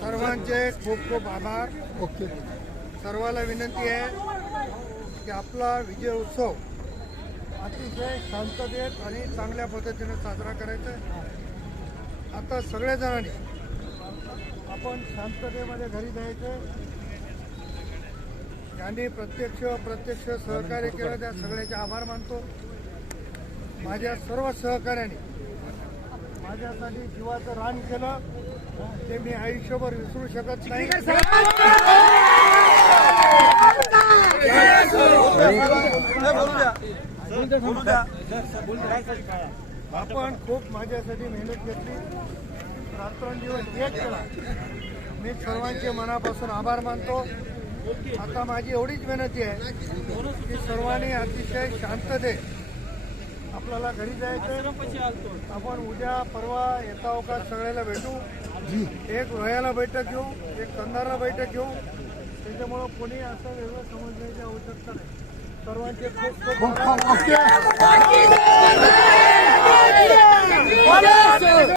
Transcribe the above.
सर्वांचे खूप खूप आभार. ओके. सर्वांना विनंती आहे की आपला विजय उत्सव अतिशय शांततेत आणि चांगल्या पद्धतीने साजरा करायचा आहे. आता सगळेजणांनी आपण शांततेमध्ये घरी जायचं. ज्यांनी प्रत्यक्ष सहकार्य केलं त्या सगळ्याचे आभार मानतो. माझ्या सर्व सहकार्याने माझ्यासाठी जीवाचं रान केलं ते मी आयुष्यभर विसरू शकत नाही. आपण खूप माझ्यासाठी मेहनत घेतली, रात्रंदिवस एक केला. मी सर्वांचे मनापासून आभार मानतो. आता माझी एवढीच विनंती आहे की सर्वांनी अतिशय शांततेत आपल्याला घरी जायचं. आपण उद्या परवा येता अवकाश सगळ्याला भेटू. एक रोह्याला बैठक घेऊ, एक कंधारला बैठक घेऊ. त्याच्यामुळं कोणी असं वेगळं समजण्याची आवश्यकता नाही. सर्वांचे खूप खूप